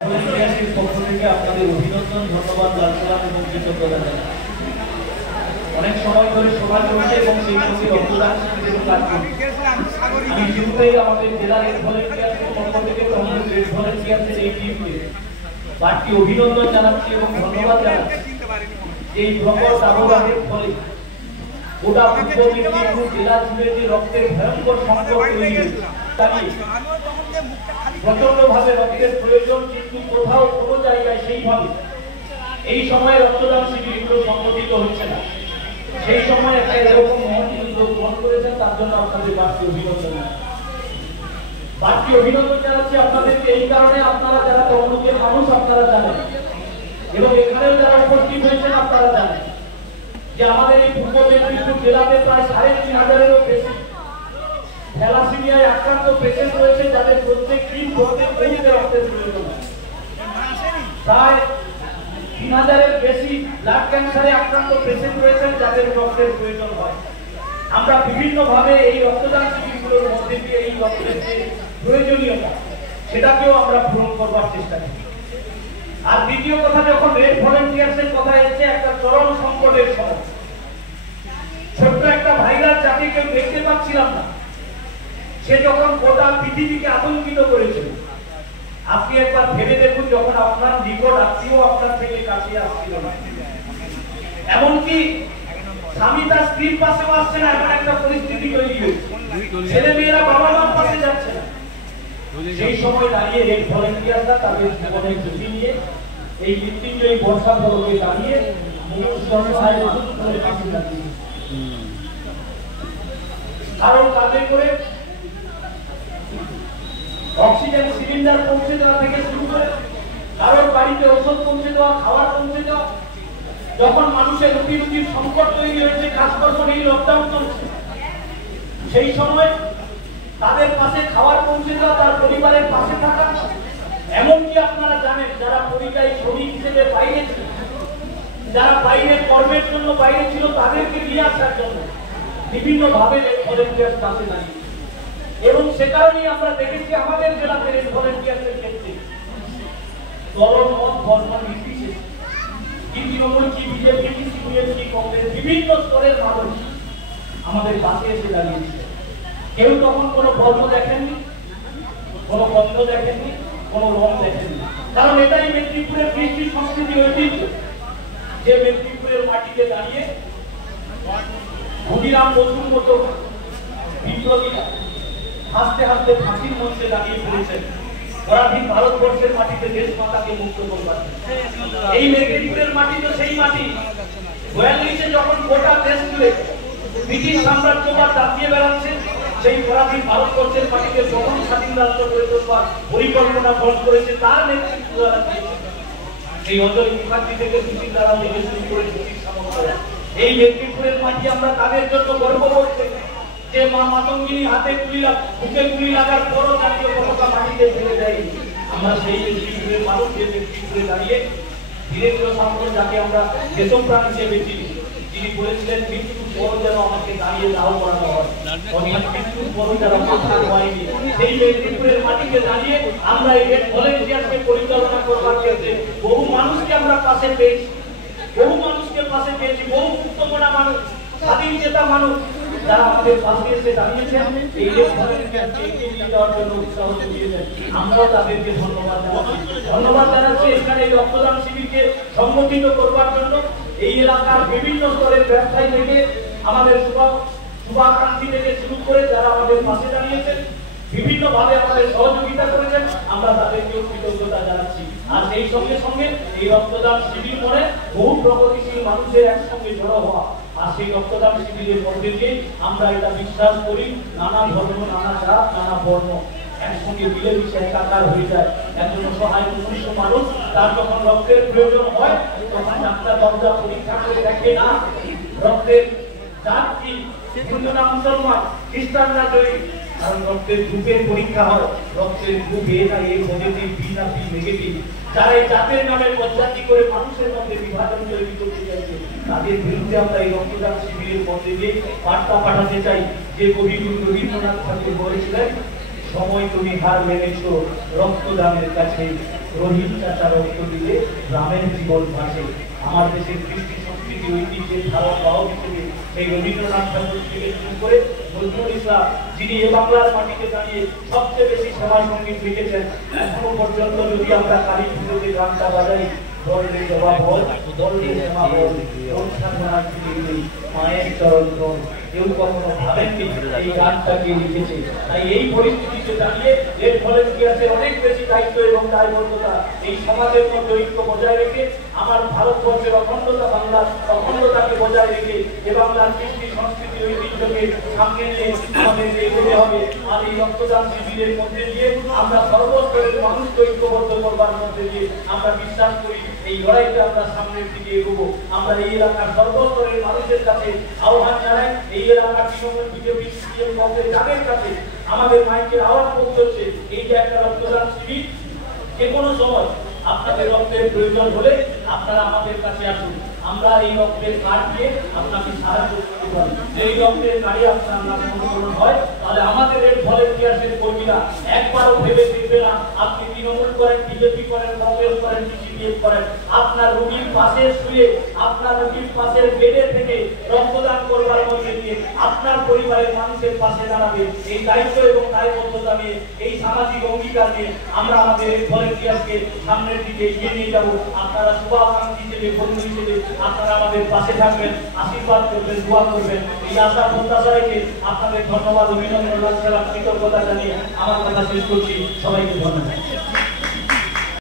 পক্ষ থেকে আপনাদের অভিনন্দন, ধন্যবাদ জানালাম এবং কৃতজ্ঞতা জানাই। অনেক সময় ধরে সভা চলছে এবং সেই সঙ্গে রক্তদান শিবিরের কাজ করছে। আমি শুরুতেই আমাদের জেলার রেড ভলেন্টিয়ার্সের পক্ষ থেকে রেড ভলেন্টিয়ার্সের এই টিমকে বাড়তি অভিনন্দন জানাচ্ছি এবং ধন্যবাদ জানাচ্ছি। এই প্রকট আবহাওয়ার ফলে গোটা পূর্ব মেদিনীপুর জেলা জুড়ে যে রক্তের ভয়ঙ্কর সংকট তৈরি হয়েছে, প্রচন্ড ভাবে রক্তের প্রয়োজন, কিন্তু কোথাও কোনো জায়গায় সেইভাবে এই সময় রক্তদান শিবিরগুলো সংগঠিত হচ্ছে না। সেই সময় একটা এরকম মহৎ উদ্যোগ গ্রহণ করেছেন, তার জন্য আপনাদের বাড়তি অভিনন্দন জানাচ্ছি আপনাদেরকে। এই কারণে আপনারা যারা তমলুকের মানুষ আপনারা জানেন এবং এখানেও যারা উপস্থিত হয়েছেন আপনারা জানেন যে আমাদের এই পূর্ব মেদিনীপুর জেলাতে প্রায় ৩৫০০-এরও বেশি থ্যালাসেমিয়ায় আক্রান্ত পেশেন্ট রয়েছে, যাদের প্রত্যেক দিন প্রত্যেক মুহূর্তে রক্তের প্রয়োজন। প্রায় ৩০০০-এর বেশি ব্লাড ক্যান্সারে আক্রান্ত পেশেন্ট রয়েছেন, যাদের রক্তের প্রয়োজন হয়। আমরা বিভিন্ন ভাবে এই রক্তদান শিবিরগুলোর মধ্যে দিয়ে এই রক্তের যে প্রয়োজনীয়তা সেটাকেও আমরা পূরণ করবার চেষ্টা করি। আর দ্বিতীয় কথা, যখন রেড ভলেন্টিয়ার্সের কথা এসেছে, একটা চরম সংকটের সময়, ছোট্ট একটা ভাইরাস যাকে কেউ দেখতে পাচ্ছিলাম না, সে যখন গোটা পৃথিবীকে আতঙ্কিত করেছিল। আপনি একবার ভেবে দেখুন, যখন আপনার নিকট আত্মীয় আপনার থেকে কাছে আসছিল না, এমনকি স্বামী তার স্ত্রীর পাশেও আসছে না, এমন একটা পরিস্থিতি তৈরি হয়েছে, ছেলে মেয়েরা বাবা মার পাশে যাচ্ছে না। সেই সময় দাঁড়িয়ে রেড ভলেন্টিয়াররা তাদের জীবনের ঝুঁকি নিয়ে এই মৃত্যুঞ্জয়ী বর্ষা পরকে দাঁড়িয়ে কারণ কাঁধে করে অক্সিজেন সিলিন্ডার পৌঁছে দেওয়া থেকে শুরু করে কারোর বাড়িতে ওষুধ পৌঁছে দেওয়া, খাবার পৌঁছে দেওয়া। যখন মানুষের রুটির সংকট তৈরি হয়েছে, খাস করে এই লকডাউন চলছে, সেই সময় তাদের পাশে খাবার পৌঁছে দেওয়া, তার পরিবারের পাশে থাকা। এমনকি আপনারা জানেন, যারা পরিযায়ী শ্রমিক হিসেবে বাইরে ছিল, যারা বাইরের কর্মের জন্য বাইরে ছিল, তাদেরকে নিয়ে আসার জন্য বিভিন্ন ভাবে রেড ভলেন্টিয়ার্স কাছে দাঁড়িয়ে। এবং সে কারণেই আমরা দেখেছি আমাদের জেলাতে রেড ভলেন্টিয়ার্সের ক্ষেত্রে দল মত বর্ণ নির্বিশেষে, কি তৃণমূল, কি বিজেপি, কি সিপিএম, কি কংগ্রেস, বিভিন্ন স্তরের মানুষ আমাদের পাশে এসে দাঁড়িয়েছে। কেউ তখন কোনো বর্ণ দেখেননি, কোনো বন্ধ দেখেননি, কোনো রং দেখেননি। কারণ এটাই মেদিনীপুরের কৃষ্টি সংস্কৃতি ঐতিহ্য, যে মেদিনীপুরের মাটিতে দাঁড়িয়ে ক্ষুদিরাম বসুর মতো বিপ্লবীরা হাসতে হাসতে ফাঁসির মঞ্চে দাঁড়িয়ে পড়েছেন পরাধীন ভারতবর্ষের মাটিতে দেশ মাতাকে মুক্ত করবার। এই মেদিনীপুরের মাটি তো সেই মাটি ৪২-এ যখন গোটা দেশ জুড়ে ব্রিটিশ সাম্রাজ্যবাদ দাপিয়ে বেড়াচ্ছে, সেই পরাধীন ভারতবর্ষের মাটিতে প্রথম স্বাধীন রাষ্ট্র গড়ে তোলবার পরিকল্পনা গ্রহণ করেছে, তার নেতৃত্ব দ্বারা এই অজয় মুখার্জি থেকে সুশীল দ্বারা থেকে শুরু করে জ্যোতিষ সামন্ত। এই মেদিনীপুরের মাটি আমরা তাদের জন্য গর্ববোধ করি, যে মা মাতঙ্গিনী হাতে বুকে গুলি লাগার পরও জাতীয় পতাকা মাটিতে ফেলে দেয়। আমরা সেই মেদিনীপুরের মানুষ, যে মেদিনীপুরে দাঁড়িয়ে ধীরেন্দ্র সামন্ত, যাকে আমরা দেশপ্রাণ হিসেবে চিনি, তিনি বলেছিলেন মৃত্যুর পর যেন আমাকে দাঁড়িয়ে দাও করানো হয়, অর্থাৎ মৃত্যুর পর যারা মাথা হয়নি, সেই মেদিনীপুরের মাটিতে দাঁড়িয়ে আমরা এই রেড ভলেন্টিয়ার্সকে পরিচালনা করবার ক্ষেত্রে বহু মানুষকে আমরা পাশে পেয়েছি, বহু মানুষকে পাশে পেয়েছি, বহু মুক্তমনা মানুষ, স্বাধীন চেতা মানুষ, যারা আমাদের পাশে এসে দাঁড়িয়েছেন, এই রেড ভলেন্টিয়ারকে এগিয়ে নিয়ে যাওয়ার জন্য উৎসাহ দিয়েছেন। আমরাও তাদেরকে ধন্যবাদ জানাচ্ছি। এখানে এই রক্তদান শিবিরকে সংগঠিত করবার জন্য এই এলাকার বিভিন্ন স্তরের ব্যবসায়ী থেকে আমাদের শুভাকাঙ্ক্ষী থেকে শুরু করে যারা আমাদের পাশে দাঁড়িয়েছেন, বিভিন্ন ভাবে আমাদের সহযোগিতা করেছেন, আমরা তাদেরকেও কৃতজ্ঞতা জানাচ্ছি। আর এই সঙ্গে সঙ্গে এই রক্তদান শিবির করে বহু প্রগতিশীল মানুষের একসঙ্গে জড়ো হওয়া, আর সেই রক্তদান শিবিরের মধ্যে দিয়ে আমরা এটা বিশ্বাস করি, নানা ধর্ম, নানা জাত, নানা বর্ণ একসঙ্গে মিলেমিশে একাকার হয়ে যায়। একজন অসহায় মনুষ্য মানুষ, তার যখন রক্তের প্রয়োজন হয়, তখন ডাক্তার বাবুরা পরীক্ষা করে দেখে না রক্তের জাত কি, হিন্দু না মুসলমান, খ্রিস্টানরা জয়ী, কারণ রক্তের গ্রুপের পরীক্ষা হয়, রক্তের গ্রুপ এ না এ পজিটিভ, বি না বি নেগেটিভ। যারা এই জাতের নামে পদ্ধতি করে মানুষের মধ্যে বিভাজন তৈরি করতে চাইছে, তাদের বিরুদ্ধে আমরা এই রক্তদান শিবিরের মধ্যে দিয়ে বার্তা পাঠাতে চাই, যে কবিগুরু রবীন্দ্রনাথ ঠাকুর বলেছিলেন, সময় তুমি হার মেনেছো রক্তদানের কাছে, রহিম চাচা রক্ত দিলে গ্রামের জীবন ভাসে। আমার দেশের কৃষ্টি সংস্কৃতি ঐতিহ্যের ধারক বাহক হিসেবে সেই রবীন্দ্রনাথ ঠাকুর থেকে শুরু করে নজরুল ইসলাম, যিনি এ বাংলার মাটিতে দাঁড়িয়ে সবচেয়ে বেশি সেবা সঙ্গীত লিখেছেন, এখনো পর্যন্ত যদি আমরা কালী পুজোতে গানটা বাজাই, বললে জবাব বল, বললে ক্ষমা বল, সাধনা মায়ের চরণ ধর, কেউ কখনো ভাবেননি এই গানটাকে লিখেছে। তাই এই পরিস্থিতিতে দাঁড়িয়ে এর ভলেন্টিয়ার্সের অনেক বেশি দায়িত্ব এবং দায়বদ্ধতা এই সমাজের মধ্যে ঐক্য বজায় রেখে আমার ভারতবর্ষের অখণ্ডতা, বাংলার অখণ্ডতাকে বজায় রেখে এ বাংলার কৃষ্টি সংস্কৃতি ঐতিহ্যকে সামনে নিয়ে আমাদের এগোতে হবে। আর এই রক্তদান শিবিরের মধ্যে দিয়ে আমরা সর্বস্তরের মানুষকে ঐক্যবদ্ধ করবার মধ্যে দিয়ে আমরা বিশ্বাস করি এই লড়াইতে আমরা সামনের দিকে এগোবো। আমরা এই এলাকার সর্বস্তরের মানুষের কাছে আহ্বান জানাই, এই এলাকার তৃণমূল, বিজেপি, সিপিএম, কংগ্রেস যাদের কাছে আমাদের মাইকের আওয়াজ পৌঁছচ্ছে, এই যে একটা রক্তদান শিবির, যে কোনো সময় আপনাদের রক্তের প্রয়োজন হলে আপনারা আমাদের কাছে আসুন। আমরা এই রক্তের কার্ড দিয়ে আপনাকে সাহায্য করতে পারি। এই রক্তের কার্ডে আপনার নাম সংশোধন হয়, তাহলে আমাদের এই ভলেন্টিয়ার্সের কর্মীরা একবারও ভেবে দেখবে না আপনি তৃণমূল করেন, বিজেপি করেন, কংগ্রেস করেন, সিপিএম করেন। আপনার রোগীর পাশে শুয়ে, আপনার রোগীর পাশের বেডে থেকে রক্তদান করবার মধ্যে দিয়ে আপনার পরিবারের মানুষের পাশে দাঁড়াবে। এই দায়িত্ব এবং দায়বদ্ধতা নিয়ে, এই সামাজিক অঙ্গীকার নিয়ে আমরা আমাদের এই ভলেন্টিয়ার্সকে সামনের দিকে এগিয়ে নিয়ে যাব। আপনারা শুভাকাঙ্ক্ষী হিসেবে, বন্ধু হিসেবে আপনারা আমাদের পাশে থাকবেন, আশীর্বাদ করবেন, দোয়া করবেন। এই আশা প্রত্যাশা রেখে আপনাদের ধন্যবাদ, অভিনন্দন, কৃতজ্ঞতা জানিয়ে আমার কথা শেষ করছি। সবাইকে ধন্যবাদ।